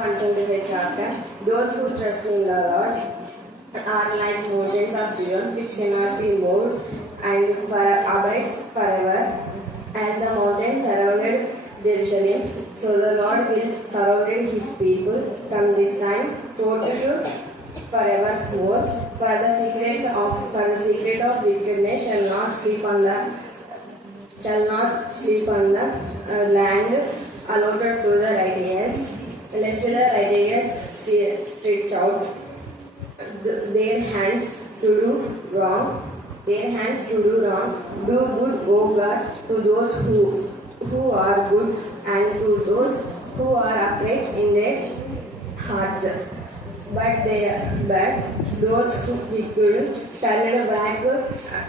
125 chapter. Those who trust in the Lord are like mountains of Zion, which cannot be moved and for abides forever. As the mountains surrounded Jerusalem, so the Lord will surround his people from this time forth forevermore. For the secrets of for the secret of wickedness shall not sleep on the shall not sleep on the uh, land allotted to the righteous, lest the righteous stretch out their hands to do wrong, their hands to do wrong. Do good, O God, to those who who are good and to those who are upright in their hearts. But they but those who wicked turned back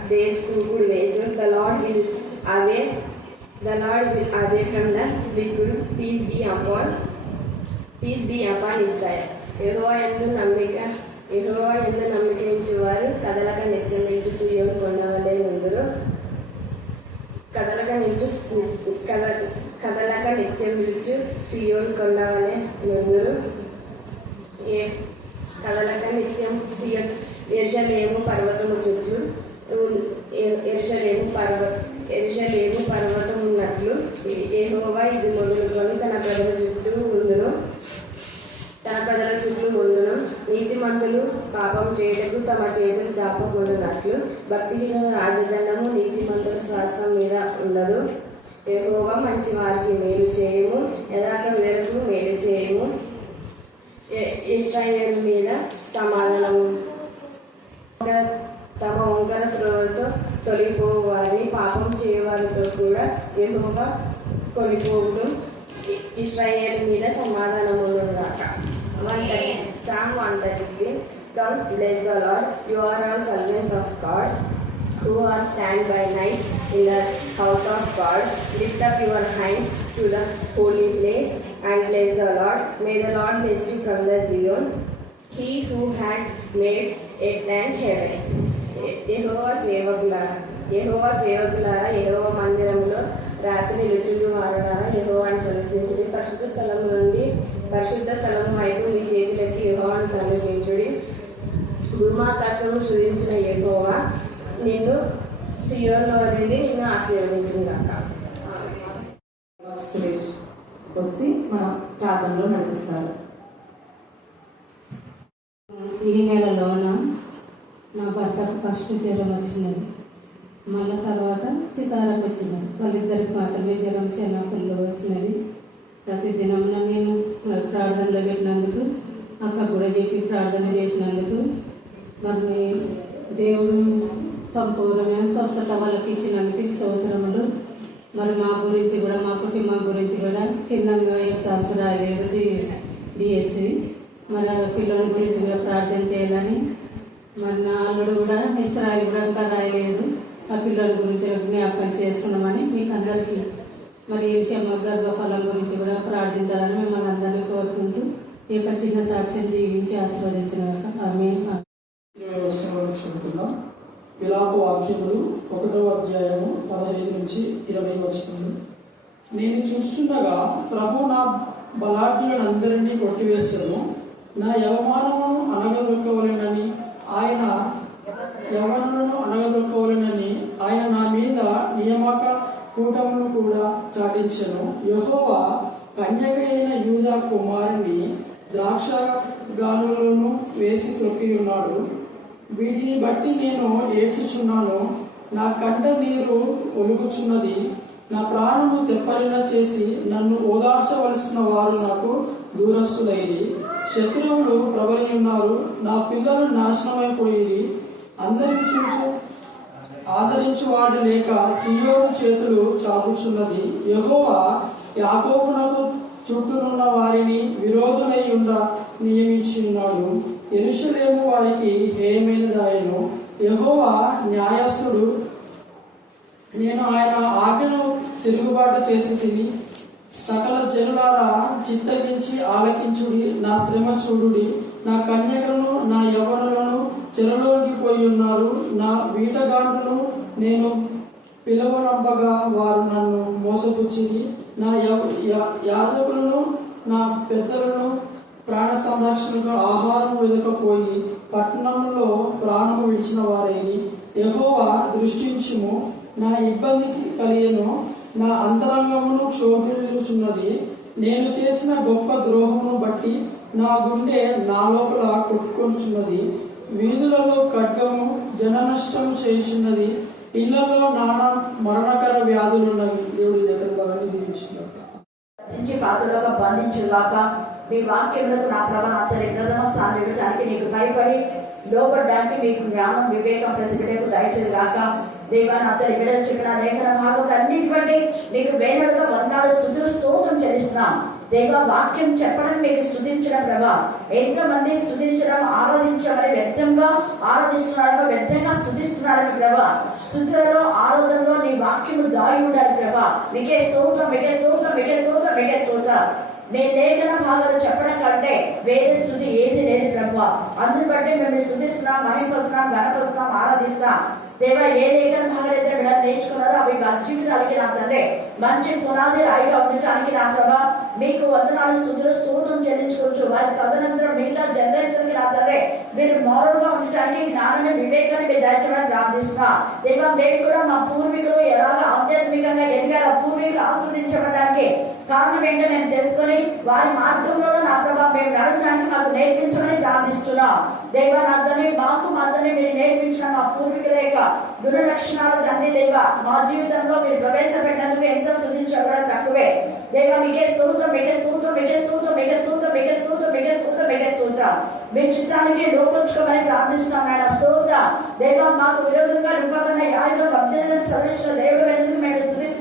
their crooked ways. The Lord is away the Lord will away from the wicked. Peace be upon peace be upon Israel ఎగువ యందు నమ్మిక ఎగువ ఎందు నమ్మిక వారు కదలక నిత్యం నిలిచి సూర్యుడు కొండవలే ఉందరు. కదలక నిలిచి కద కదలక నిత్యం నిలిచి సియోన్ కొండవలే ఉందరు. ఏ కదలక నిత్యం సియోన్ ఎరుషలేము పర్వతము చుట్టూ ఎరుషలేము పర్వత ఎరుషలేము పర్వతం ఉన్నట్లు ఏహోవా ఇది మొదలుకొని తన ప్రజల ప్రజల చుట్టూ ఉండును. నీతిమంతులు పాపం చేయటకు తమ చేతులు చాపకూడనట్లు. భక్తిహీనుల రాజదండము నీతిమంతుల శాస్త్రం మీద ఉండదు ఎక్కువగా మంచి వారికి మేలు చేయము. ఎలాగ వేరకు మేలు చేయము. ఇస్రాయేల్ మీద సమాధానము. తమ వంకర త్రోవతో తొలగిపోవాలని పాపం చేయవారితో కూడా ఎక్కువగా కొనిపోవడం ఇస్రాయేల్ మీద సమాధానము ఉన్నాక 110. Psalm 133. Come, bless the Lord. You are all servants of God who are stand by night in the house of God. Lift up your hands to the holy place and bless the Lord. May the Lord bless you from the Zion. He who had made it and heaven. యహోవా సేవకులారా యహోవా సేవకులారా యహోవా మందిరంలో రాత్రి నిలుచుండి వారులారా యహోవాని సందర్శించండి పరిశుద్ధ స్థలం నుండి పరిశుద్ధ స్థలము వైపు మీ చేతులెత్తి యెహోవాని సమర్పించుడి. భూమాకాశము సృజించిన యెహోవా నిన్ను సియోన్లో అనేది నిన్ను ఆశీర్వదించిందాక సురేష్ వచ్చి మన ప్రార్థనలో నడిపిస్తారు. ఈ నెలలోన నా భర్తకు ఫస్ట్ జ్వరం వచ్చినది మళ్ళీ తర్వాత సితారకు వచ్చినది వాళ్ళిద్దరికి మాత్రమే జ్వరం శనాకుల్లో వచ్చినది. ప్రతి దినమున నేను ప్రార్థనలో పెట్టినందుకు అక్క కూడా చెప్పి ప్రార్థన చేసినందుకు మరి దేవుడు సంపూర్ణమైన స్వస్థత వాళ్ళకి ఇచ్చినందుకు స్తోత్రములు. మరి మా గురించి కూడా మా కుటుంబం గురించి కూడా చిన్న ఎగ్జామ్స్ రాయలేదు డిఎస్సి. మరి పిల్లల గురించి కూడా ప్రార్థన చేయాలని మరి నా అల్లుడు కూడా ఇస్రాయల్ కూడా ఇంకా రాయలేదు. ఆ పిల్లల గురించి జ్ఞాపకం చేసుకున్నామని మీకు అందరికీ మరి క్షమ విషయం గర్భఫలం గురించి కూడా ప్రార్థించాలని మిమ్మల్ని అందరినీ కోరుకుంటూ ఈ యొక్క చిన్న సాక్ష్యం జీవించి ఆస్వాదించిన ఆమె ఇరవై చదువుకుందాం. విలాప వాక్యములు ఒకటో అధ్యాయము పదహైదు నుంచి ఇరవై వచ్చింది నేను చూస్తుండగా ప్రభు నా బలాఢ్యులందరినీ కొట్టివేశాను నా యవమానమును అనగదొక్కవలెనని ఆయన యవన అనగదొక్కవలెనని ఆయన నా మీద నియామక కూటములు కూడా ప్రకటించను. యహోవా కన్యక అయిన యూదా కుమారుని ద్రాక్ష గానులను వేసి త్రొక్కి ఉన్నాడు వీటిని బట్టి నేను ఏడ్చుచున్నాను. నా కంట నీరు ఒలుగుచున్నది. నా ప్రాణము తెప్పరిన చేసి నన్ను ఓదార్చవలసిన వారు నాకు దూరస్తులైరి శత్రువులు ప్రబలి ఉన్నారు నా పిల్లలు నాశనమైపోయేది అందరికి చూచు ఆదరించు వాడు లేక సియోను చేతులు చాపుచున్నది. యెహోవా యాకోబునకు చుట్టూనున్న వారిని విరోధులై ఉండ నియమించున్నాడు ఎరుషలేము వారికి హేయమైనదాయను. యెహోవా న్యాయస్థుడు. నేను ఆయన ఆజ్ఞను తిరుగుబాటు చేసి తిని సకల జనులారా చిత్తగించి ఆలకించుడి. నా శ్రమ చూడుడి. నా కన్యకలను నా యవనులను చెరలోకి పోయి ఉన్నారు. నా వీటగాండ్లను నేను పిలవనంపగా వారు నన్ను మోసపుచ్చిరి నా యవ- యాజకులను నా పెద్దలను ప్రాణ సంరక్షణకు ఆహారం వెదకపోయి పట్టణంలో ప్రాణము విడిచిన వారేని ఎహోవా దృష్టించుము. నా ఇబ్బందికి కలియను. నా అంతరంగమును క్షోభిల్లుచున్నది నేను చేసిన గొప్ప ద్రోహమును బట్టి నా గుండె నా లోపల కొట్టుకొనుచున్నది వీధులలో ఖడ్గము జన నష్టం చేయుచున్నది. ఇళ్ళలో నానా మరణకర వ్యాధులున్నవి. దేవుడి దగ్గర బాగా దీవించుగాక. నుంచి పాత్రలోగా బంధించుగాక మీ వాక్యములకు నా ప్రభ నా తల్లి ప్రథమ స్థానం ఇవ్వడానికి నీకు భయపడి లోపడడానికి మీకు జ్ఞానం వివేకం ప్రతిభకు దయచేదిగాక దేవా నా తల్లి చెప్పిన లేఖన భాగం అన్నిటి బట్టి నీకు వేనుడుగా వందాడు స్థుతులు స్తోత్రం చెల్లిస్తున్నాం. దేవ వాక్యం చెప్పడం మీకు స్థుతించడం ప్రభా. ఎంతమంది స్థుతించడం ఆరాధించమని వ్యక్తంగా ఆరాధిస్తున్నారో వ్యక్తంగా స్థుతిస్తున్నారని ప్రభా. స్థుతులలో ఆరాధనలో నీ వాక్యము దాగి ఉండాలి ప్రభా. మీకే స్తోత్రం మీకే స్తోత్రం మీకే స్తోత్రం మీకే స్తోత్రం. నేను లేఖన భాగాలు చెప్పడం కంటే వేరే స్థుతి ఏది లేదు ప్రభా. అందుబట్టి మేము స్థుతిస్తున్నాం మహింపస్తున్నాం గణపస్తున్నాం ఆరాధిస్తున్నాం. దేవా ఏ లేఖన భాగాలు బిడ్డ నేర్చుకున్నారో అవి మా జీవితానికి నా తండ్రి. మంచి పునాది రాయిగా ఉండటానికి నా ప్రభా. మీకు వందనాలు స్థుతులు స్తోత్రం చెల్లించుకోవచ్చు వారి తదనంతరం మిగతా జనరేషన్కి నా తండ్రి. మీరు మోరల్గా ఉండటానికి జ్ఞానాన్ని వివేకాన్ని మీరు దయచేయడం ప్రార్థిస్తున్నా. దేవా మేము కూడా మా పూర్వీకులు ఎలాగ ఆధ్యాత్మికంగా మీకు ఆస్వాదించబడడానికి కారణం ఏంటో నేను తెలుసుకొని వారి మార్గంలో నా ప్రభావం మేము నడవడానికి మాకు నేర్పించమని ప్రార్థిస్తున్నా. దేవ నా మాకు మా మీరు నేర్పించిన మా పూర్వీకుల యొక్క గుణ తండ్రి దేవ మా జీవితంలో మీరు ప్రవేశపెట్టినందుకు ఎంత స్థుతించబడ తక్కువే. దేవ మీకే స్థూతం మీకే స్థూతం మీకే స్థూతం మీకే స్థూతం మీకే స్థూతం మీకే స్థూతం మీకే స్థూతం మీ చిత్తానికి లోపించుకోమని ప్రార్థిస్తున్నాం ఆయన స్తోత్ర. దేవ మాకు విరోధంగా రూపకమైన యాయుధ భక్తి సర్వించిన దేవుడు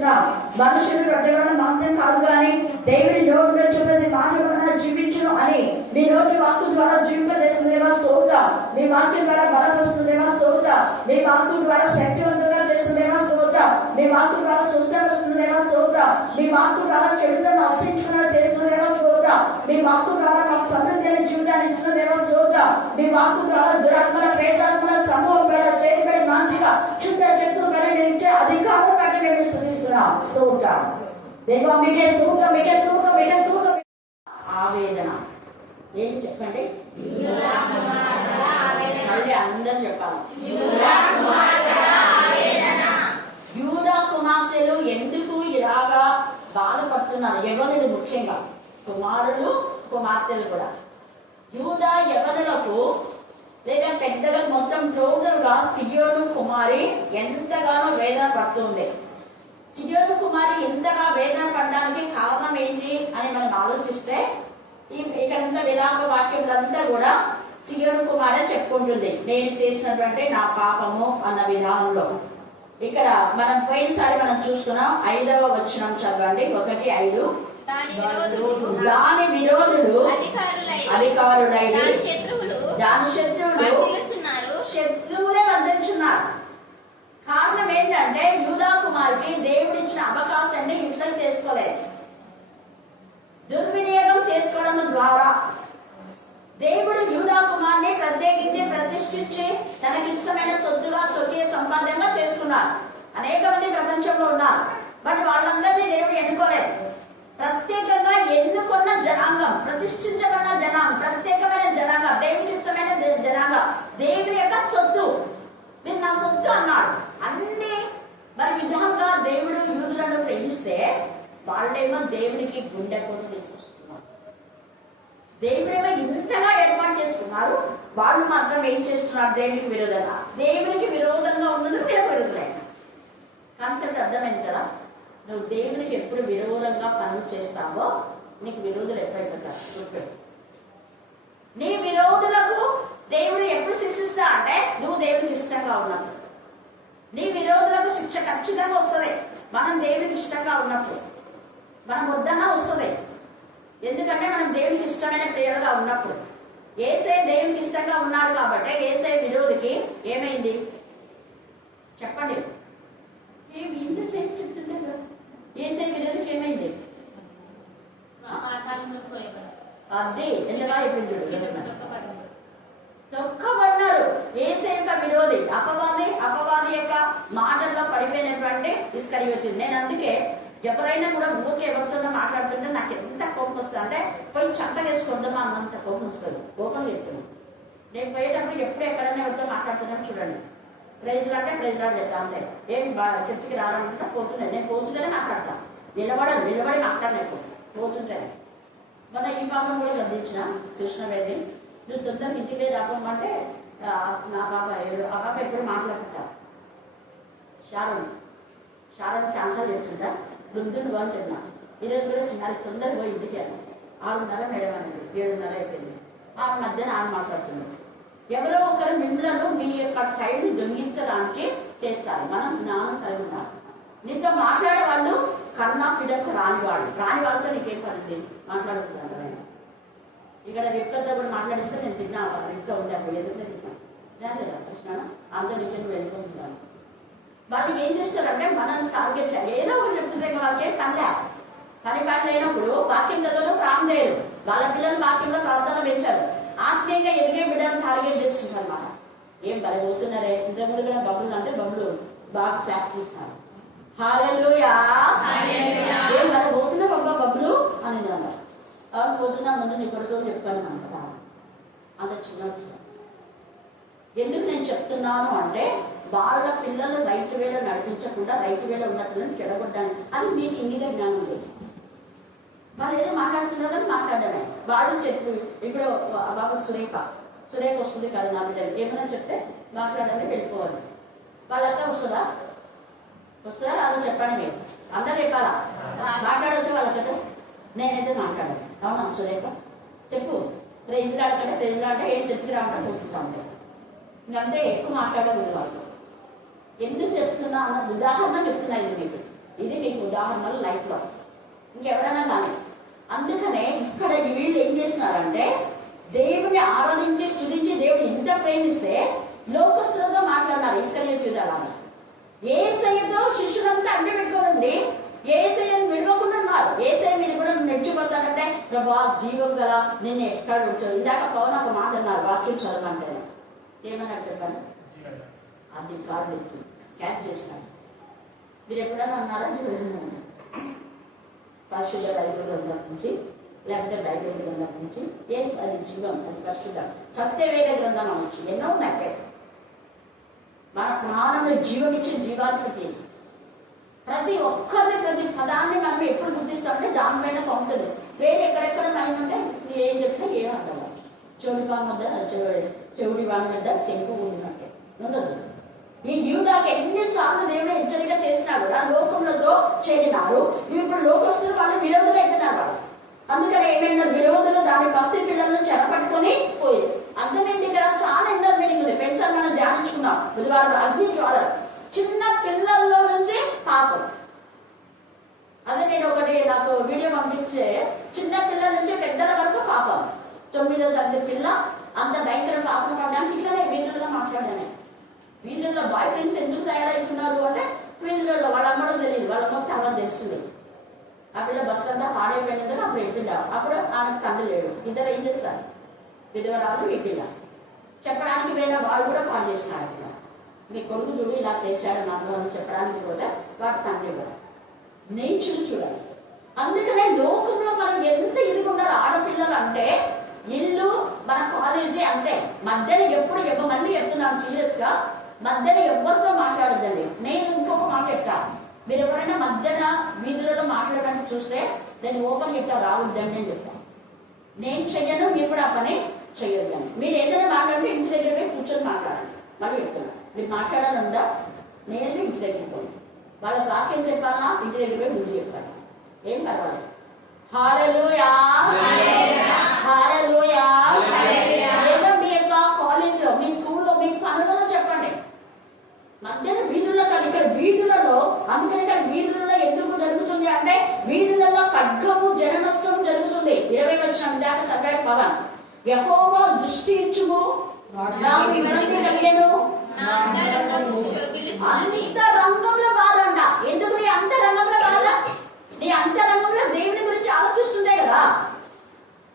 వెనుక మనుషులు రొట్టెలను మాత్రం కాదు కానీ దేవుని నోటిలో చూడది మాట వలన జీవించును అని మీ నోటి వాక్కు ద్వారా జీవింపజేస్తుందేమో? స్తోత మీ వాక్యం ద్వారా బలపరుస్తుందేమో? స్తోత మీ వాక్కు ద్వారా శక్తివంతంగా చేస్తుందేమో? స్తోత మీ వాక్కు ద్వారా సుస్థపరుస్తుందేమో స్తోత మీ వాక్కు ద్వారా చెడుతను అర్చించుకున్న చేస్తుందేమో? స్తోత మీ వాక్కు ద్వారా మాకు సమృద్ధి అయిన జీవితాన్ని ఇస్తున్నదేమో స్తోత మీ వాక్కు ద్వారా దురాత్మల ప్రేతాత్మల సమూహం పడ చేయబడి మాంత్రిక శుద్ధ శక్తుల పైన మీరు ఇచ్చే అధికారం బట్టి మేము స్థుతిస్తున్నాం స్తోత్ర దేవా మీకేస్తూ ఉంటాం మీకేస్తూ ఉంటాం మీకేస్తూ ఉంటాం ఆవేదన. ఏం చెప్పండి? మళ్ళీ అందరూ చెప్పాలి. యూదా కుమార్తెలు ఎందుకు ఇలాగా బాధపడుతున్నారు? ఎవరులు ముఖ్యంగా. కుమారులు కుమార్తెలు కూడా. యూదా ఎవరులకు లేదా పెద్దలకు మొత్తం టోటల్గా సియోను కుమారి ఎంతగానో వేదన పడుతుంది సియోను కుమారి ఇంతగా వేదన పడడానికి కారణం ఏంటి అని మనం ఆలోచిస్తే ఈ ఇక్కడంతా విలాప వాక్యములంతా కూడా సియోను కుమారే చెప్పుకుంటుంది. నేను చేసినటువంటి నా పాపము అన్న విధానంలో. ఇక్కడ మనం పోయినసారి మనం చూసుకున్నాం ఐదవ వచనం చదవండి. ఒకటి ఐదు. దాని విరోధులు దాని విరోధులు అధికారులై అధికారులై దాని శత్రువులు దాని శత్రువులు వర్ధిల్లుచున్నారు శత్రువులే వర్ధించున్నారు కారణం ఏంటంటే యూదా కుమార్కి దేవుడిచ్చిన అవకాశాన్ని యుద్ధం చేసుకోలేదు దుర్వినియోగం చేసుకోవడం ద్వారా దేవుడు యూదా కుమార్ని ప్రత్యేకించి ప్రతిష్ఠించి తనకిష్టమైన సొత్తుగా స్వకీయ సంపాదనగా చేసుకున్నారు అనేక మంది ప్రపంచంలో ఉన్నారు బట్ వాళ్ళందరినీ దేవుడు ఎన్నుకోలేదు ప్రత్యేకంగా ఎన్నుకున్న జనాంగం ప్రతిష్ఠించబడిన జనాంగం ప్రత్యేకమైన జనాంగం దేవుడి ఇష్టమైన జ- జనాంగం దేవుడి యొక్క సొత్తు మీరు నా సొత్తు అన్నాడు అన్ని మరి విధంగా దేవుడు యూదులను ప్రేమిస్తే వాళ్ళేమో దేవుడికి గుండె కొట్టి తీసుకొస్తున్నారు దేవుడేమో ఇంతగా ఏర్పాటు చేసుకున్నారు వాళ్ళు మాత్రం ఏం చేస్తున్నారు దేవునికి విరోధంగా దేవునికి విరోధంగా ఉన్నది వీళ్ళకి విరోధమైన కాన్సెప్ట్ అర్థమైంది కదా నువ్వు దేవునికి ఎప్పుడు విరోధంగా పనులు చేస్తావో నీకు విరోధులు ఎప్పుడైపోతారు నీ విరోధులకు దేవుడు ఎప్పుడు శిక్షిస్తా అంటే నువ్వు దేవునికి ఇష్టంగా ఉన్నప్పుడు నీ విరోధులకు శిక్ష ఖచ్చితంగా వస్తుంది. మనం దేవునికి ఇష్టంగా ఉన్నప్పుడు. మనం వద్దన్నా వస్తుంది. ఎందుకంటే మనం దేవునికి ఇష్టమైన ప్రియలుగా ఉన్నప్పుడు. ఏసే దేవునికి ఇష్టంగా ఉన్నాడు కాబట్టి ఏసే విరోధికి ఏమైంది? చెప్పండి. ఏం చెప్తుండే కదా? ఏసే విరోధికి ఏమైంది అదే ఎందుగా చెప్పింది తొక్కబడ్డారు ఏసే యొక్క విరోధి అపవాది అపవాది యొక్క మాటల్లో పడిపోయినటువంటి ఇస్కరియోతుంది నేను అందుకే ఎవరైనా కూడా ఊరికి ఎవరితోనో మాట్లాడుతుంటే నాకు ఎంత కోపం వస్తుంది అంటే పోయి చంప వేసుకుందామా అన్నంత కోపం వస్తుంది. కోపం చెప్తున్నాను నేను పోయేటప్పుడు ఎప్పుడు ఎక్కడైనా ఎవరితో మాట్లాడుతున్నాను చూడండి. ప్రైజ్లు అంటే ప్రైజ్లు చెప్తా అంతే. ఏం బా- చర్చికి రావాలనుకుంటా పోతున్నాను నేను పోతుంటేనే మాట్లాడతాను నిలబడదు నిలబడి మాట్లాడలేదు పోతుంటేనే మొన్న ఈ పాపం కూడా చదివించిన కృష్ణవేణి. నువ్వు తొందరగా ఇంటికి రాకమంటే నా పాప ఏడు- ఆ పాప ఎప్పుడు మాట్లాడుకుంటా. శారం శారం ఛాన్సర్ చెప్తుంటా బృందుని బాగా చెప్పినా ఈరోజు కూడా చిన్న తొందరగా పోయి ఇంటికి వెళ్ళాను ఆరున్నర మేడం అనేది ఏడున్నర అయిపోయింది. ఆ మధ్యన ఆరు మాట్లాడుతున్నాడు ఎవరో ఒకరు మిమ్మల్ని మీ యొక్క టైం దొంగించడానికి చేస్తారు. మనం జ్ఞానం కలిగి ఉండాలి. నీతో మాట్లాడే వాళ్ళు కర్ణా ఫిడకు రాని వాళ్ళు రాని వాళ్ళతో నీకేం పడింది మాట్లాడుతున్నాను నేను. ఇక్కడ రిప్లతో కూడా మాట్లాడిస్తే నేను తిన్నా రిప్లో ఉంది అప్పుడు ఎందుకు నేను తిన్నా? లేదా కృష్ణ? అంత నుంచి వెళ్ళిపోతున్నాను వాళ్ళు ఏం చేస్తారంటే మనం టార్గెట్ ఏదో ఒకటి చెప్తుంటే వాళ్ళకి ఏం పనిలే. పని పని లేనప్పుడు వాక్యం చదవడం ప్రాణం లేదు వాళ్ళకి పిల్లలు వాక్యంలో ప్రార్థన పెంచారు ఆత్మీయంగా ఎదిగే బిడ్డలను టార్గెట్ చేస్తున్నారు అనమాట ఏం పోతున్నారే ఇంతకుముందు కూడా బబ్బులు అంటే బబ్బులు బాగా క్లాస్ హాలెలూయా ఏం పోతున్నా బాబా బబ్బులు అనేది అన్నారు. అవును పోతున్నా ముందు నీ కొడుతో చెప్పాను అనమాట అంత చిన్న. ఎందుకు నేను చెప్తున్నాను అంటే వాళ్ళ పిల్లలు రైతు వేళ నడిపించకుండా రైతు వేళ ఉన్న పిల్లలు చెడగొట్టడానికి. అది మీకు ఇంగిత జ్ఞానం లేదు. వాళ్ళు ఏదో మాట్లాడుతున్నారు కానీ మాట్లాడమే వాళ్ళు చెప్పు ఇప్పుడు బాబా సురేఖ. సురేఖ వస్తుంది కదా నా బిడ్డలు ఏమైనా చెప్తే మాట్లాడాలని వెళ్ళిపోవాలి. వాళ్ళంతా వస్తుందా? వస్తుందా? రాదో? చెప్పండి మీరు. అందరూ చెప్పాలా? మాట్లాడచ్చు వాళ్ళకట నేనైతే మాట్లాడాలి అవునా సురేఖ? చెప్పు. ప్రైజ్లు ఆడకంటే ఏం చర్చకి రావడం కూర్చుంటాం అంతే. ఇంకంతే ఎక్కువ మాట్లాడకూడదు వాళ్ళు. ఎందుకు చెప్తున్నా అన్న ఉదాహరణ చెప్తున్నా ఇది మీకు. ఇది మీకు ఉదాహరణలు లైఫ్లో. ఇంకెవరైనా కానీ. అందుకనే ఇక్కడ వీళ్ళు ఏం చేస్తున్నారంటే దేవుని ఆరాధించి స్థుతించి దేవుడు ఎంత ప్రేమిస్తే లోకస్తులతో మాట్లాడినారు ఇస్రాయేల్ చూడాలని. ఏసయ్యతో శిష్యులంతా అంటి పెట్టుకోనండి ఏసయ్యను విడవకుండా ఉన్నారు. ఏసయ్య మీరు కూడా నడిచిపోతారంటే ప్రభా జీవం గల నిన్ను ఎక్కడ ఉంచారు? ఇందాక పవన్ ఒక మాట అన్నారు వాక్యం చదవంటే ఏమన్నాడు చెప్పండి? అది కార్డు వేసి క్యాచ్ చేసినాను మీరు ఎప్పుడైనా అన్నారా? జీవనం పరిశుద్ధ నుంచి లేకపోతే బైబిల్ గ్రంథం నుంచి ఎస్ అది జీవం అది పరిశుద్ధం. సత్యవేద గ్రంథం అవచ్చు ఎన్నో ఉన్నాయి. అక్కడ. మన ప్రాణంలో జీవం ఇచ్చిన జీవాధిపతి. ప్రతి ఒక్కరిని ప్రతి పదాన్ని మనం ఎప్పుడు గుర్తిస్తామంటే దానిపైన పొందుతుంది. వేరే ఎక్కడెక్కడ మనం ఉంటే నువ్వు ఏం చెప్పినా ఏం అర్థం చెవుడి పాము వద్ద చెవుడి చెవుడి వాని వద్ద చెంపు ఉన్నట్టే. ఉండదు. ఈ యూదాకి ఎన్నిసార్లు దేవుడు హెచ్చరిక చేసినా కూడా లోకంలో చేరినారు ఇప్పుడు లోకస్తులు వాళ్ళు విరోధులు అయిపోయినారు వాళ్ళు అందుకని ఏమైనా విరోధులు దాని పసి పిల్లలను చెరపట్టుకొని పోయి అర్థమైంది ఇక్కడ? చాలా ఎండర్ మీనింగ్ ఉంది పెన్షన్ మనం ధ్యానించుకున్నాం బుధవారం అగ్ని జ్వాలలు. చిన్న పిల్లల్లో నుంచి పాపం. అదే నేను ఒకటి నాకు వీడియో పంపిస్తే చిన్న పిల్లల నుంచి పెద్దల వరకు పాపం. తొమ్మిదో తరగతి పిల్ల అంత భయంకర పాపం పడడానికి ఇట్లానే వీధుల్లో మాట్లాడాను. వీధుల్లో బాయ్ ఫ్రెండ్స్ ఎందుకు తయారవుతున్నారు అంటే వీధులలో వాళ్ళ అమ్మడం తెలియదు. వాళ్ళ అమ్మకి తర్వాత తెలిసింది ఆ పిల్ల బతుకంతా పాడైపోయినది అప్పుడు ఎప్పిందా అప్పుడు ఆమెకు తండ్రి లేడు. ఇద్దరు ఏం చేస్తారు? విధవరాలు ఈ పిల్ల. చెప్పడానికి వేరే వాళ్ళు కూడా కాల్ చేసినారు పిల్ల. మీ కొడుకు చూడు ఇలా చేశాడు నాతో అని చెప్పడానికి కూడా వాటి తండ్రి కూడా. నేర్చుని చూడాలి. అందుకనే లోకంలో మనం ఎంత ఇరుగుండాలి ఆడపిల్లలు అంటే ఇల్లు మన కాలేజీ అంతే. మధ్యలో ఎప్పుడు ఎవ మళ్ళీ చెప్తున్నాను సీరియస్గా మధ్యలో ఎవరితో మాట్లాడద్దండి. నేను ఇంకొక మాట మీరు ఎవరైనా మధ్యన వీధులలో మాట్లాడడానికి చూస్తే నేను ఓపెన్ చెప్తా రావద్దండి అని చెప్తా. నేను చెయ్యను మీరు కూడా ఆ పని చెయ్యొద్దని మీరు ఏదైనా మాట్లాడితే ఇంటి దగ్గర పోయి కూర్చొని మాట్లాడండి. మళ్ళీ చెప్తున్నా. మీరు మాట్లాడాలి ఉందా నేను ఇంటి దగ్గరికి పోయి వాళ్ళకి వాక్యం చెప్పాలా? ఇంటి దగ్గర పోయి ముందు చెప్పాలి. ఏం పర్వాలేదు. హాలెలూయా. హాలెలూయా లేదా మీ యొక్క కాలేజ్లో మీ స్కూల్లో మీ పనులలో చెప్పండి మధ్యలో వీధుల్లో కాదు ఇక్కడ వీధులలో అందుకని ఇక్కడ వీధులలో ఎందుకు జరుగుతుంది అంటే వీధులలో ఖడ్గము జన నష్టం జరుగుతుంది. ఇరవై వచ్చిన దాకా చదివాడు పవన్. యహోవా దృష్టి ఇచ్చుము నాకు ఇబ్బంది కలిగేను. అంత రంగంలో కాదంట. ఎందుకు అంత రంగంలో కాదా నీ అంత రంగంలో దేవుని గురించి ఆలోచిస్తుండే కదా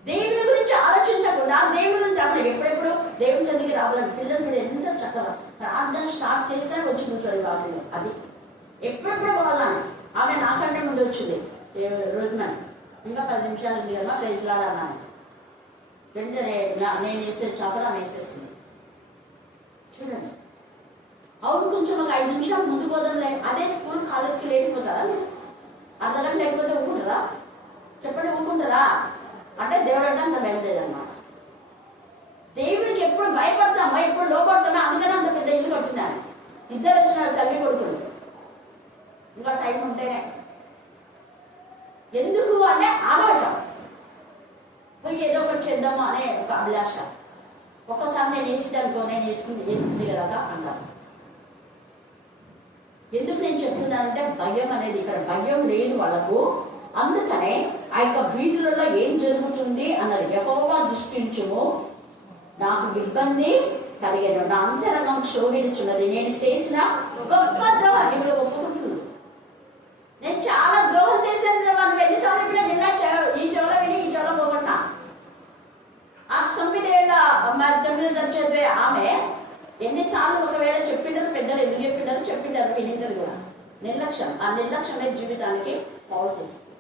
దేవుని గురించి ఆలోచించకుండా దేవుని గురించి అప్పుడు ఎప్పుడెప్పుడు దేవుని సన్నిధికి రావాలని పిల్లలు మీరు ఎంత చక్కగా ప్రార్థన స్టార్ట్ చేస్తే వచ్చి కూర్చోండి వాళ్ళు అది ఎప్పుడెప్పుడు పోవాలని ఆమె నాకంటే ముందు వచ్చింది రోజున వెంటనే నేను వేసే చేపలు ఆమె వేసేసింది. చూడండి. అవును కొంచెం ఒక ఐదు నిమిషాలు ముందు పోదాంలే. అదే స్కూల్ కాలేజ్కి లేకపోతారా మీరు అర్ధగంట లేకపోతే ఊరుకుంటారా చెప్పండి ఊరుకుంటారా అంటే దేవుడు అంటే అంత వెళ్ళలేదన్నమాట దేవుడికి ఎప్పుడు భయపడతామా ఎప్పుడు లోపడతామా అందుకనే అంత పెద్ద ఇల్లు కట్టినాను ఇద్దరు వచ్చిన తల్లి కొడుకులు. ఇంకా టైం ఉంటేనే. ఎందుకు అంటే ఆలోచన పోయి ఏదో ఒకటి చేద్దామా అనే ఒక అభిలాష. ఒక్కసారి నేను వేసిటానుకో నేను వేసుకుని వేస్తుంది కదా అన్నారు ఎందుకు నేను చెప్తున్నానంటే భయం అనేది ఇక్కడ భయం లేదు వాళ్ళకు అందుకనే ఆ యొక్క వీధులలో ఏం జరుగుతుంది అన్నది యహోవా దృష్టించుము. నాకు ఇబ్బంది కలిగాను నా అంతరంగం శోభించున్నది. నేను చేసిన గొప్ప ద్రవ ఒప్పుకుంటున్నాను నేను చాలా ద్రోహం చేశాను నాకు ఎన్నిసార్లు ఇప్పుడే నిన్న ఈ చెవులో విని ఈ చెవులో పోగొట్టా ఆ తొమ్మిదేళ్ళ మరి తొమ్మిది చదివే ఆమె ఎన్నిసార్లు ఒకవేళ చెప్పిండదు పెద్దలు ఎందుకు చెప్పిండరు చెప్పిండరు వినిండదు కూడా. నిర్లక్ష్యం. ఆ నిర్లక్ష్యమే జీవితానికి పాలు చేస్తుంది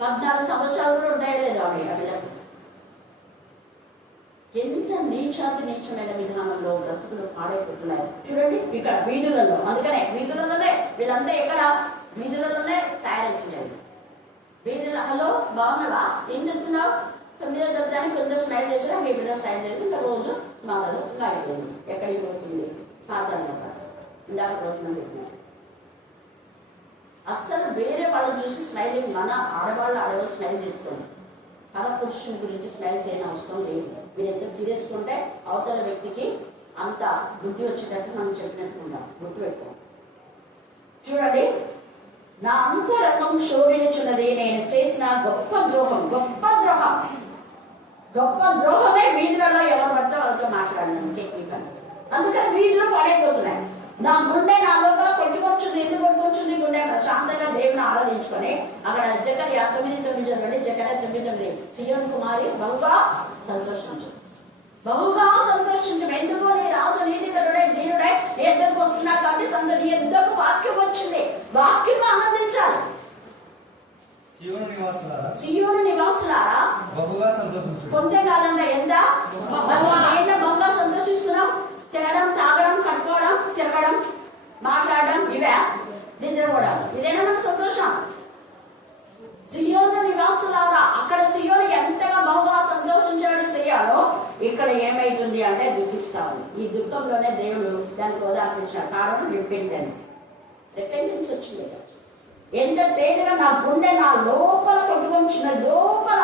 పద్నాలుగు సంవత్సరాలు కూడా ఉంటాయో లేదు ఆమె? ఆ పిల్లలకు ఎంత నీచాతి నీచమైన విధానంలో బ్రతుకులు పాడైపోతున్నాయి చూడండి ఇక్కడ వీధులలో అందుకనే వీధులలోనే వీళ్ళంతా ఎక్కడ? వీధులలోనే తయారవుతున్నారు. వీధుల హలో బాగున్నావా? ఏం చెప్తున్నావు తొమ్మిదో దర్జానికి కొంచెం స్మైల్ చేసినా మీ బిడ్డ స్మైల్ చేసి ఇంకా రోజు మామూలు కాయలేదు ఎక్కడికి పోతుంది? పాతాలన్నమాట ఇందాక రోజున అస్సలు వేరే వాళ్ళని చూసి స్మైలింగ్ మన ఆడవాళ్ళు ఆడవాళ్ళు స్మైల్ చేసుకోండి పరపురుషుని గురించి స్మైల్ చేయని అవసరం లేదు. మీరు ఎంత సీరియస్ ఉంటే అవతల వ్యక్తికి అంత బుద్ధి వచ్చేటట్టు మనం చెప్పినట్టు గుర్తుపెట్టుకో గుర్తు పెట్టుకో చూడండి నా అంతరంగం శోభించున్నది నేను చేసిన గొప్ప ద్రోహం గొప్ప ద్రోహం. గొప్ప ద్రోహమే వీధులలో ఎవరు పడితే వాళ్ళతో మాట్లాడినాను టెక్నికల్ అందుకని వీధిలో పాడైపోతున్నాయి. నా గుండె నా లోపల కొట్టుకొచ్చింది ఎందుకు కొట్టుకొచ్చింది గుండె? ప్రశాంతంగా దేవుని ఆరాధించుకొని అక్కడ జకర్య తొమ్మిది తొమ్మిది చదవండి జకర్య తొమ్మిది తొమ్మిది. సియోన్ కుమారి బహుగా సంతోషించు. బహుగా సంతోషించు. ఎందుకు? నీ రాజు నీతికరుడే దీనుడే. నీ ఎద్దకు వస్తున్నాడు కాబట్టి సంతోషం నీ ఎద్దకు వాక్యం వచ్చింది. వాక్యం ఆనందించాలి. సియోను నివాసులారా? బహుగా సంతోషించుడు కొంతే కాదండి ఎంత తిరగడం మాట్లాడడం ఇవే నిద్రపోవడం ఇదేనా మన సంతోషం? సియోను నివాసులారా అక్కడ సియోను ఎంతగా బహుగా సంతోషించడం చేయాలో ఇక్కడ ఏమైతుంది అంటే దుఃఖిస్తా ఈ దుఃఖంలోనే దేవుడు దానికి ఉదాహరించాడు. కారణం రిపెంటెన్స్ రిపెంటెన్స్ వచ్చింది. ఎంత తేలిగా నా గుండె నా లోపల కొట్టుకొచ్చిన లోపల.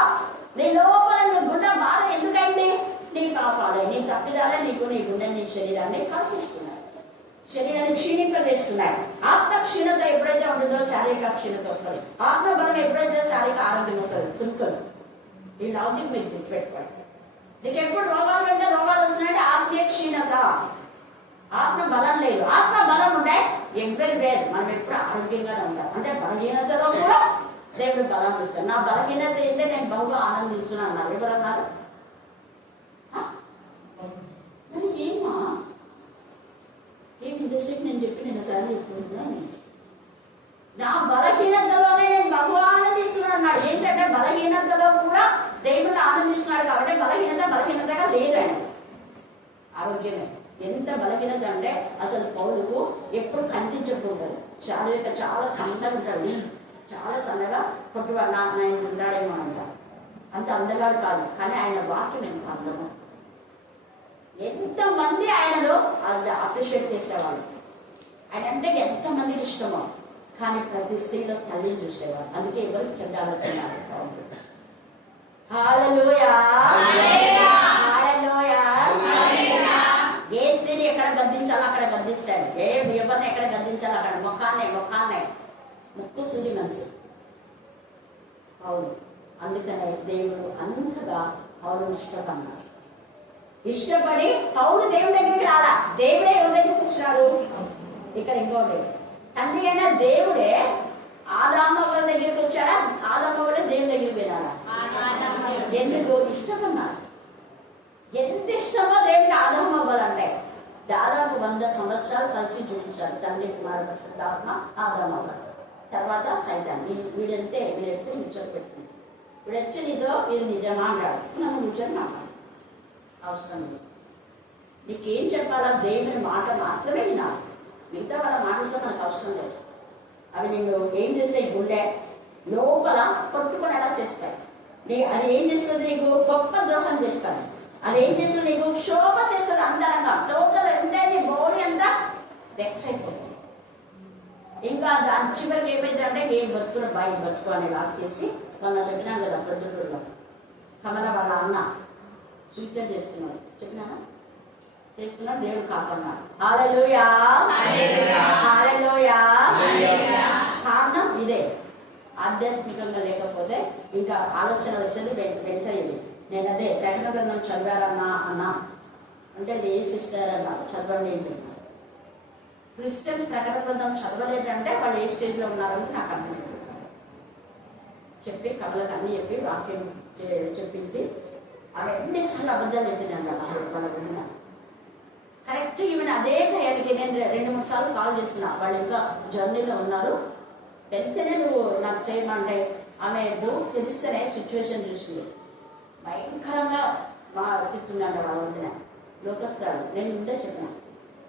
నీ లోపల నీ గుండె బాధ ఎందుకైంది? నీ పాపాలే నీ తప్పిదాలే నీకు నీ గుండె నీ శరీరాన్ని కల్పిస్తున్నాయి శరీరాన్ని క్షీణింపజేస్తున్నారు. ఆత్మ క్షీణత ఎప్పుడైతే ఉంటుందో శారీరక క్షీణత వస్తుంది. ఆత్మ బలం ఎప్పుడైతే శారీరక ఆరోగ్యం వస్తుంది? సింపుల్ ఈ లాజిక్ మీరు గుర్తుపెట్టుకోండి. నీకు ఎప్పుడు రోగాలు అంటే రోగాలు వస్తున్నాయంటే ఆత్మీయ క్షీణత ఆత్మ బలం లేదు. ఆత్మ బలం ఉంటే ఎంపేరు వేరు. మనం ఎప్పుడు ఆరోగ్యంగానే ఉంటాం అంటే బలహీనతలో కూడా దేవుడు బలం ఇస్తాను నా బలహీనత అయితే నేను బహుగా ఆనందిస్తున్నాను. అన్నారు ఏమా? ఏం ఇంతసేపు నేను చెప్పి నేను తయారు చేసుకుంటున్నాను నా బలహీనతలోనే నేను మగు ఆనందిస్తున్నాను అన్నాడు. ఏంటంటే బలహీనతలో కూడా దేవుడు ఆనందిస్తున్నాడు కాబట్టి బలహీనత బలహీనతగా లేదు ఆయన. ఆరోగ్యమే. ఎంత బలహీనత అంటే అసలు పౌరుకు ఎప్పుడు కనిపించకుండదు శారీరక చాలా సన్నగా ఉంటాడు. చాలా సన్నగా కొట్టువాడు నా ఆయన ఉంటాడేమో అంట. అంత అందగాడు కాదు. కానీ ఆయన వాక్యం ఎంత అందము. ఎంతమంది ఆయనలో అప్రిషియేట్ చేసేవాళ్ళు? ఆయన అంటే ఎంతమందికి ఇష్టమో. కానీ ప్రతి స్త్రీలో తల్లిని చూసేవాడు అందుకే ఎవరికి చెందాలనుకున్నారు ఏ స్త్రీని ఎక్కడ గద్దించాలో అక్కడ గద్దిస్తాడు. ఏ ఎవరిని ఎక్కడ గద్దించాలో అక్కడ ముఖాన్నే ముఖాన్నే. ముక్కు సుడి మనసు. అవును. అందుకనే దేవుడు అంతగా పౌరుని ఇష్టపడ్డాడు ఇష్టపడి పౌరు దేవుడి దగ్గరికి రాలా. దేవుడే ఎవరి దగ్గరికి కూర్చున్నాడు ఇక్కడ ఇంకోటి. తండ్రి అయినా దేవుడే ఆదామ వాళ్ళ దగ్గరికి వచ్చాడా? ఆదామ వాళ్ళ దేవుడి దగ్గరికి వెళ్ళాలా? ఎందుకు? ఇష్టపడినారు ఎంత ఇష్టమో దేవుడికి ఆదామ అవ్వాలంటే. దాదాపు వంద సంవత్సరాలు కలిసి చూపించాడు తండ్రి కుమారుడు ఆత్మ ఆదామ తర్వాత సైతాన్. వీడంతే వీడెప్పుడు ముచ్చట పెట్టింది ఇప్పుడు వచ్చి నీతో ఇది నిజమా అన్నాడు నన్ను ముచ్చట మాట్లాడు అవసరం లేదు. నీకేం చెప్పాలా దేవుని మాట మాత్రమే వినాలి. మిగతా వాళ్ళ మాటలతో నాకు అవసరం లేదు. అవి నేను ఏం చేస్తాయి గుండె లోపల కొట్టుకునేలా చేస్తాయి. నీ అది ఏం చేస్తుంది నీకు? గొప్ప ద్రోహం చేస్తుంది. అది ఏం చేస్తుంది నీకు? శోభ చేస్తుంది అందరంగా టోటల్ ఉంటే నీ బోర్ అంతా వెక్స్ అయిపోతుంది ఇంకా దాని చివరికి ఏమైందంటే ఏం బతుకుని బాయి బతుకు అని లాక్ చేసి మొన్న చెప్పినాం కదా ప్రొద్దుటూరులో. కమల వాళ్ళ అన్న సూసైడ్ చేసుకున్నారు చెప్పినానా చేసుకున్నాడు దేవుడు కాపాడినాడు. హాలెలూయా. హాలెలూయా. కారణం ఇదే. ఆధ్యాత్మికంగా లేకపోతే ఇంకా ఆలోచన వచ్చేది వెంట వెంటయ్యేది నేను అదే ప్రకటన గ్రంథం చదివారన్నా అన్నా. అంటే ఏ సిస్టర్ అన్నారు. చదవండి ఏం చెప్పినారు క్రిస్టియన్స్ ప్రకటన గ్రంథం చదవలేదంటే వాళ్ళు ఏ స్టేజ్లో ఉన్నారని నాకు అర్థమైపోతుంది. చెప్పి కమలకు అన్ని చెప్పి వాక్యం చె- చెప్పించి ఆమె ఎన్నిసార్లు అబద్ధాలు చెప్పింది అన్న వాళ్ళ గురించి కరెక్ట్ ఈమెను అదే టైంకి నేను రెండు మూడు సార్లు కాల్ చేస్తున్నా వాళ్ళు ఇంకా జర్నీలో ఉన్నారు వెళ్తేనే నువ్వు నాకు చేయమంటే ఆమె నువ్వు తెలిస్తేనే సిచ్యువేషన్ చూసింది భయంకరంగా మా తిట్టిందంట వాళ్ళ వదిన లోకస్తాడు నేను ఇంతే చెప్పిన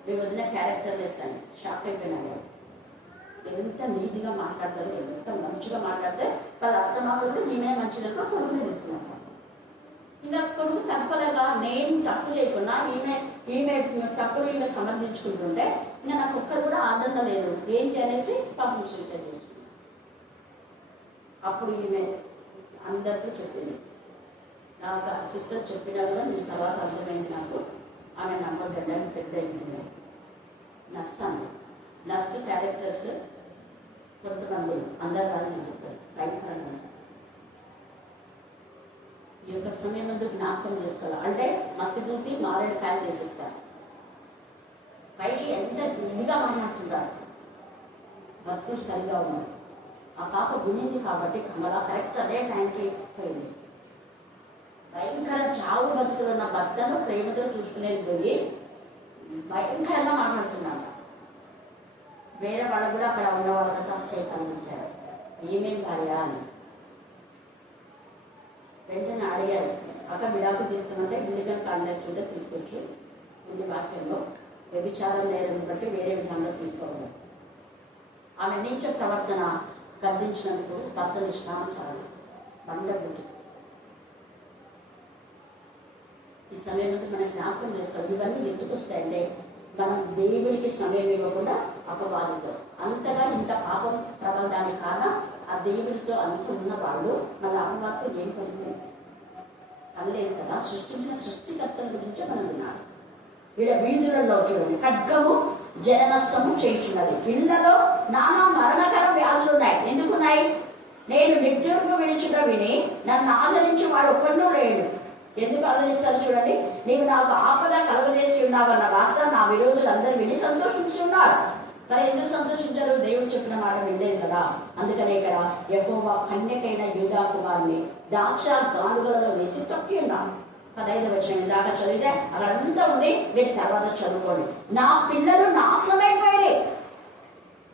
మీ వదిన క్యారెక్టర్ లెస్ షాక్ అయిపోయినాను ఎంత నీతిగా మాట్లాడుతుంది ఎంత మంచిగా మాట్లాడితే వాళ్ళ అత్తమాకులు నేనే మంచిగా కొడుకునే తిడుతున్నాను ఇంకా కొడుకు తప్పలేగా నేను తప్పు లేకుండా ఈమె ఈమె తప్పులు ఈమె సమర్థించుకుంటుంటే ఇంకా నాకు ఒక్కరు కూడా ఆదరణ లేదు. ఏంటి అనేసి పాపం సూసైడ్ అప్పుడు ఈమె అందరితో చెప్పింది. నాకు సిస్టర్ చెప్పినా కూడా నేను తర్వాత అర్థమైంది నాకు. ఆమె నమ్మగడ్డానికి పెద్ద అయింది. నస్తాను నస్ట్ క్యారెక్టర్స్ కొంతమంది అందరు కాదు నేను చెప్తాను రైట్ ఉంటారు. సమయం ముందు జ్ఞాపకం చేసుకోవాలి. అంటే మసిపూసి మారేడు కాయలు చేసేస్తారు. పైకి ఎంత ఇదిగా మాట్లాడుతున్నారు. బతుకు సరిగా ఉన్నారు. ఆ పాప గుణింది కాబట్టి కమల కరెక్ట్ అదే టైంకి పోయింది. భయంకర చావు బతుకులు ఉన్న భర్తను ప్రేమతో చూసుకునేది పోయి భయంకరంగా మాట్లాడుతున్నాడు వేరే వాళ్ళు కూడా అక్కడ ఉన్న వాళ్ళకంతా అస్సలు కలిగించారు. ఏమేం భార్య అని. వెంటనే అడిగారు. అక్క విడాకు తీసుకున్నట్టే గిరిజన కాండాక్ట్ కూడా తీసుకొచ్చి. ముందు వాక్యంలో. వ్యభిచారం లేదని బట్టి వేరే విధంగా తీసుకోవాలి. ఆమె నీచ ప్రవర్తన గర్దించినందుకు భర్త ఇష్టానుసారం బండబుద్ధి ఈ సమయంలో మన మనం జ్ఞాపకం చేసుకోవాలి. ఇవన్నీ ఎందుకు వస్తాయంటే మనం దేవుడికి సమయం ఇవ్వకుండా అపవాదితో అంతగా ఇంత పాపం ప్రబలడానికి కారణం దేవుడితో అనుకున్న వాళ్ళు మన అపవాదితో ఏం పడుతుంది అనలేదు కదా సృష్టించిన సృష్టికర్తల గురించి మనం వినాలి. వీళ్ళ వీధులలో చూడండి ఖడ్గము జన నష్టము చేయించున్నది. వీళ్ళలో నానా మరణకర వ్యాధులు ఉన్నాయి. ఎందుకున్నాయి? నేను నిట్టూర్పు విడిచుట విని నన్ను ఆదరించి వాడు ఒక్కడూ లేడు. ఎందుకు ఆదరిస్తారు చూడండి? నీవు నాకు ఆపద కలగజేసి ఉన్నావన్న వార్త నా విరోధులు అందరూ విని సంతోషించున్నారు కానీ ఎందుకు సంతోషించారు దేవుడు చెప్పిన మాట వినలేదు కదా. అందుకనే ఇక్కడ యెహోవా కన్యకైన యూదా కుమార్ని ద్రాక్ష గానుగలలో వేసి తొక్కి ఉన్నాను పదహైదు వచ్చిన దాకా చదివితే అక్కడంతా ఉంది. మీరు తర్వాత చదువుకోండి. నా పిల్లలు నాశనమైపోయి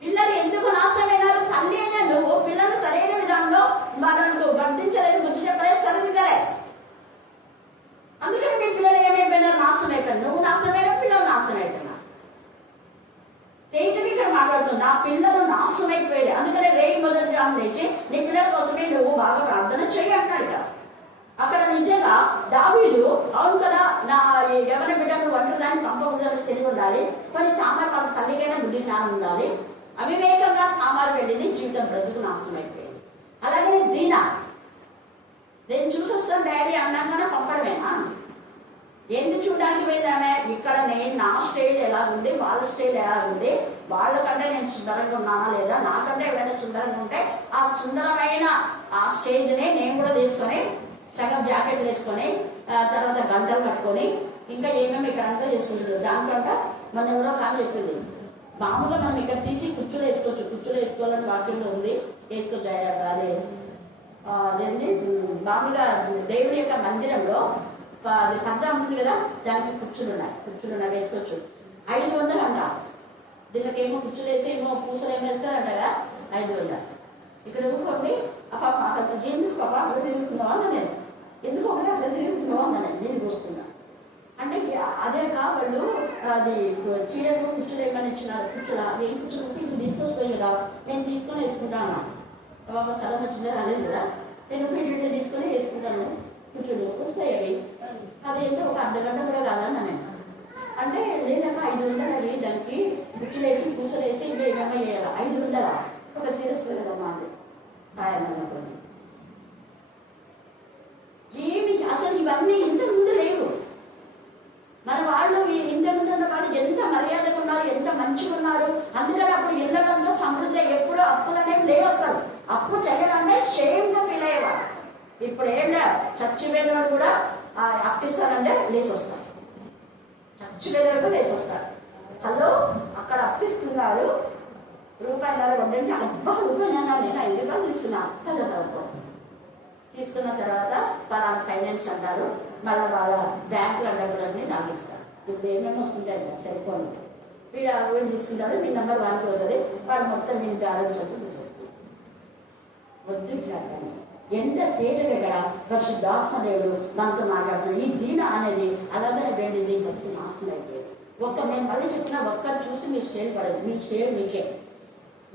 పిల్లలు ఎందుకు నాశనమైనారు తల్లి అయినా నువ్వు పిల్లలు సరైన విధానంలో మనకు వర్తించలేదు గుర్తు చెప్పలేదు సరిదిద్దలే అందుకని మీ పిల్లలు ఏమైపోయినారు నాశనం అయిపోయారు నువ్వు నాశనమైన పిల్లలు నాశనం అయిపోయినా తేజం ఇక్కడ మాట్లాడుతుంది నా పిల్లలు నాశనం అయిపోయాడు అందుకనే రేయి మొదటి జాము లేచి నీ పిల్లల కోసమే నువ్వు బాగా ప్రార్థన చేయి అంటాడు ఇక్కడ అక్కడ నిజంగా దావీదు అవును కదా నా ఎవరి బిడ్డలు ఒంటరిదాన్ని పంపకూడదని తెలివి ఉండాలి మరి తామారు వాళ్ళ తల్లికైనా బుద్ధి జ్ఞానం ఉండాలి అవివేకంగా తామారు వెళ్ళింది జీవితం బ్రతుకు నాశనం అయిపోయింది అలాగే దీనా నేను చూసి వస్తాను డాడీ అన్నాక పంపడమేనా ఏంది చూడడానికి పోయిందామె ఇక్కడ నేను నా స్టేజ్ ఎలా ఉంది వాళ్ళ స్టేజ్ ఎలా ఉంది వాళ్ళకంటే నేను సుందరంగా ఉన్నానా లేదా నాకంటే ఎవరైనా సుందరంగా ఉంటే ఆ సుందరమైన ఆ స్టేజ్ని నేను కూడా తీసుకొని సగం జాకెట్ వేసుకొని ఆ తర్వాత గంటలు కట్టుకొని ఇంకా ఏమేమి ఇక్కడ అంతా తర్వాత మన ఎవరో కాదు చెప్పింది మామూలుగా మనం ఇక్కడ తీసి కుర్చీలు వేసుకోవచ్చు. కుర్చీలు వేసుకోవాలని వాక్యంలో ఉంది. వేసుకోవచ్చు అదే అదేంది? అదేంటి మామూలుగా దేవుడి యొక్క మందిరంలో అది పెద్ద ఉంటుంది కదా దానికి కుర్చీలు ఉన్నాయి. కుర్చీలు ఉన్నాయి వేసుకోవచ్చు. ఐదు వందలు అంట. దీనికి ఏమో కుర్చీలు వేసి ఏమో పూసలు ఏమి వేస్తారంట కదా ఐదు వందలు. ఇక్కడ ఊరుకోండి. ఆ పాప ఎందుకు పాప అక్కడ తిరుగుతున్నావా అన్న నేను. ఎందుకు ఒకటి అక్కడ తిరుగుతున్నావా నేను. నేను చూస్తున్నా అంటే అదే కా వాళ్ళు అది చీరకు కుచ్చులు ఏమని ఇచ్చినారు కుచ్చులా? ఏం కుచ్చులు? ఇది తీసుకొస్తాయి కదా నేను తీసుకొని వేసుకుంటాను. బాబా స్థలం వచ్చిందా రాలేదు కదా? నేను పిల్లలు తీసుకొని వేసుకుంటాను. కుచ్చులు వస్తాయి అవి. అది ఎంత? ఒక అర్ధ గంట కూడా కాదన్న నేను. అంటే లేదక్క ఐదు వందలు అవి దానికి కుచ్చులు వేసి పూసలు వేసి ఇవి చేయాలి? ఐదు వందల? ఒక చీర వస్తుంది కదమ్మా అది ఆయననుకోండి ఏమి అసలు ఇవన్నీ ఇంత ముందు మన వాళ్ళు ఈ- ఇంత ఉన్న వాళ్ళు ఎంత మర్యాదగా ఉన్నారు ఎంత మంచిగా ఉన్నారు? అందుకని అప్పుడు ఇళ్ళకంతా సమృద్ధి ఎప్పుడు అప్పులనేవి లేవు అసలు అప్పు చేయాలంటే షేమ్గా ఫీల్ అయ్యేవాడు ఇప్పుడు ఏం లేదు చచ్చిపోయినవాడు కూడా ఆ అప్పిస్తారంటే లేచి వస్తారు చచ్చిపోయినవాడు కూడా లేచి వస్తారు హలో అక్కడ అప్పిస్తున్నారు రూపాయలు రెండింటి అబ్బా రూపాయలు నేను ఐదు రూపాయలు తీసుకున్నా కదా కదా తీసుకున్న తర్వాత పలానా ఫైనాన్స్ అంటారు మళ్ళీ వాళ్ళ బ్యాంకుల డబ్బులన్నీ నాగిస్తారు ఇప్పుడు ఏమేమి వస్తుంటాయి? సెల్ ఫోన్ వీడు వీడు తీసుకుంటాడు మీ నెంబర్ వారికి పోతుంది వాడు మొత్తం నేను బ్యాలెన్స్ అంతా వద్దు ఎంత తేటగా ఇక్కడ పరిశుద్ధాత్మదేవుడు మనతో మాట్లాడుతున్నాడు. ఈ దీన అనేది అలాగే వెళ్ళింది బతికి నాశనం అయిపోయింది. ఒక్క మేము మళ్ళీ చెప్తున్నా ఒక్కరు చూసి మీ స్టేల్ పడదు. మీ స్టేల్ మీకే.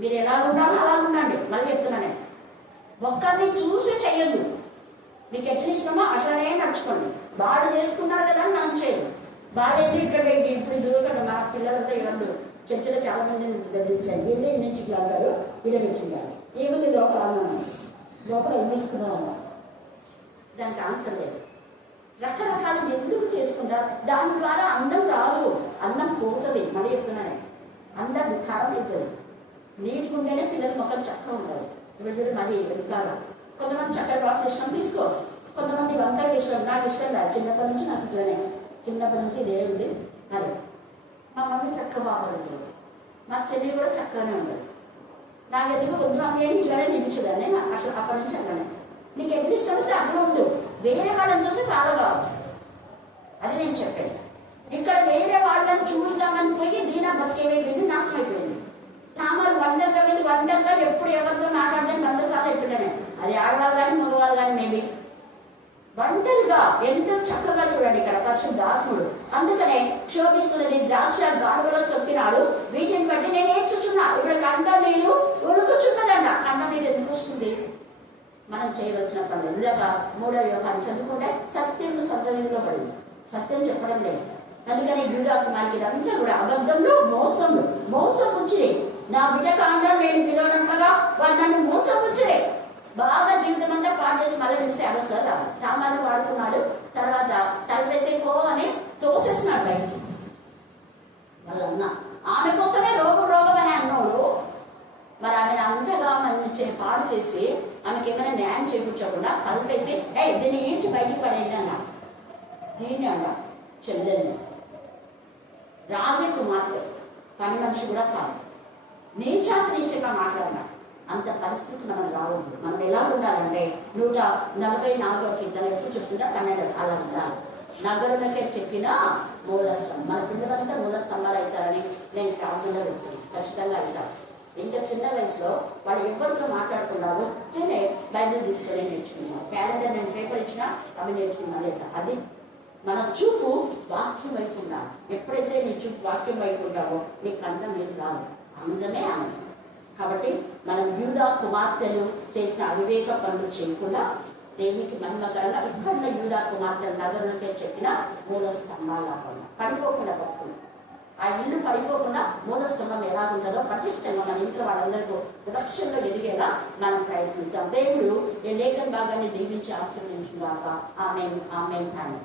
మీరు ఎలా ఉండాలో అలా ఉండండి. మళ్ళీ చెప్తున్నానే ఒక్కరిని చూసి చెయ్యొద్దు. మీకు ఎట్లా ఇష్టమో అట్లనే నడుచుకోండి. వాడు చేసుకున్నారు కదా మనం చేయదు వాడేది ఇక్కడ ఏంటి ఇప్పుడు దూరకండి మా పిల్లలంతా ఇవ్వండు చర్చలో చాలా మంది బెదిరించారు. వీళ్ళే నుంచి అంటారు వీళ్ళే పెట్టింటారు ఏముంది లోపల అన్నాను లోపల ఎన్నించుకున్నాను దానికి ఆన్సర్ లేదు. రకరకాలు ఎందుకు చేసుకుంటారు? దాని ద్వారా అందం రాదు. అందం పోతుంది. మళ్ళీ చెప్తున్నానే అందం ఖరాబ్ అవుతుంది. నేర్చుకుంటేనే పిల్లల మొక్కలు చక్కగా ఉండాలి ఇప్పుడు మరీ వెళ్తారు కొంతమంది చక్కటి బాగా ఇష్టం తీసుకో. కొంతమంది వంకాయ ఇష్టం నాకు ఇష్టం లేదు చిన్నప్పటి నుంచి నాకు ఇట్లనే. చిన్నప్పటి నుంచి దేవుడి అది. మా మమ్మీ చక్కగా బాగుంటుంది మా చెల్లి కూడా చక్కగానే ఉండదు నాకు ఎందుకు వద్దు మమ్మీ అని ఇట్లానే తినిపించదాన్ని నాకు అసలు అప్పటి నుంచి అక్కడనే నీకు ఎట్లా ఇష్టం వస్తే అట్లా ఉండు. వేరే వాళ్ళని చూసి ఫాలో కావాలి అది నేను చెప్పాను ఇక్కడ వేరే వాళ్ళని చూద్దామని పోయి దీనా బతికేమైపోయింది నాశనం అయిపోయింది. తామరు వండక మీద వండక ఎప్పుడు ఎవరితో మాట్లాడడానికి వంద సార్లు అయిపోయినా అది ఆడవాళ్ళు కానీ మగవాళ్ళు కానీ మేబీ. వంటలుగా ఎంతో చక్కగా చూడండి ఇక్కడ పరిశుద్ధ అందుకనే క్షోభిస్తున్నది ద్రాక్ష గాడులో తొక్కినాడు. వీటిని బట్టి నేను ఏడ్చుచున్నా ఇప్పుడు కంట నీళ్ళు ఉడుకుచున్నదన్న కంట నీళ్ళు ఎందుకు వస్తుంది? మనం చేయవలసిన పనులు ఇందాక మూడో వ్యూహాన్ని చదువుకుంటే సత్యం సత్యంలో పడింది. సత్యం చెప్పడం లేదు. అందుకని యూడా మనకి ఇదంతా కూడా అబద్ధంలో మోసంలో మోసం ఉంచిరే నా బిడ్డ కాండం నేను పిలవనంపగా వారు నన్ను మోసం ఉంచిరే బాగా జీవితం అంతా పాడు చేసి మళ్ళీ చూసాడు సార్ రాదు. తామాలు వాడుకున్నాడు తర్వాత తలపేసే పో అని తోసేస్తున్నాడు బయటికి. వాళ్ళన్న ఆమె కోసమే రోగం రోగం అని అన్నాడు. మరి ఆమెను అంతగా మంచి పాడు చేసి ఆమెకి ఏమైనా న్యాయం చేకూర్చకుండా కలిపేసి ఏ దీన్ని ఈడ్చి బయటికి పడేయండి అన్న దీన్ని అన్న చెల్లెల్ని. రాజకుమార్తె పని మనిషి కూడా కాదు. నీచాతి నీచగా అంత పరిస్థితి మనం రావద్దు మనం ఎలా ఉండాలంటే నూట నలభై నాలుగో కీర్తన ఎప్పుడు చెప్తుందా పన్నెండు అలా ఉండాలి. నగరులకే చెప్పిన మూలస్తం మన పిల్లలంతా మూల స్తంభాలు అవుతారని నేను ప్రార్థనలో పెడుతున్నాను ఖచ్చితంగా అవుతాను ఇంత చిన్న వయసులో వాళ్ళు ఎవరితో మాట్లాడుకున్నారు నేనే బైబిల్ తీసుకొని నేర్చుకున్నాను క్యాలెండర్ నేను పేపర్ ఇచ్చినా అవి నేర్చుకున్నా లేదా? అది మన చూపు వాక్యం వైపు ఉండాలి. ఎప్పుడైతే నీ చూపు వాక్యం వైపు ఉంటావో నీ కంఠం మీరు రాదు. అందమే ఆనందం. కాబట్టి మనం యూదా కుమార్తెలు చేసిన అవివేక పనులు చేయకుండా దేవునికి మహిమకరంగా ఇక్కడ యూదా కుమార్తెలు నగరంలో చెప్పిన మూల స్తంభాలు పడిపోకుండా బతుకులు ఆ ఇల్లు పడిపోకుండా మూల స్తంభం ఎలా ఉంటుందో పటిష్టంగా మన ఇంట్లో వాళ్ళందరితో రక్షణలో ఎదిగేలా మనం ప్రయత్నిస్తాం. దేవుడు ఈ లేఖన భాగాన్ని దీవించి ఆశీర్వదించుగాక ఆమె ఆమె ఆమె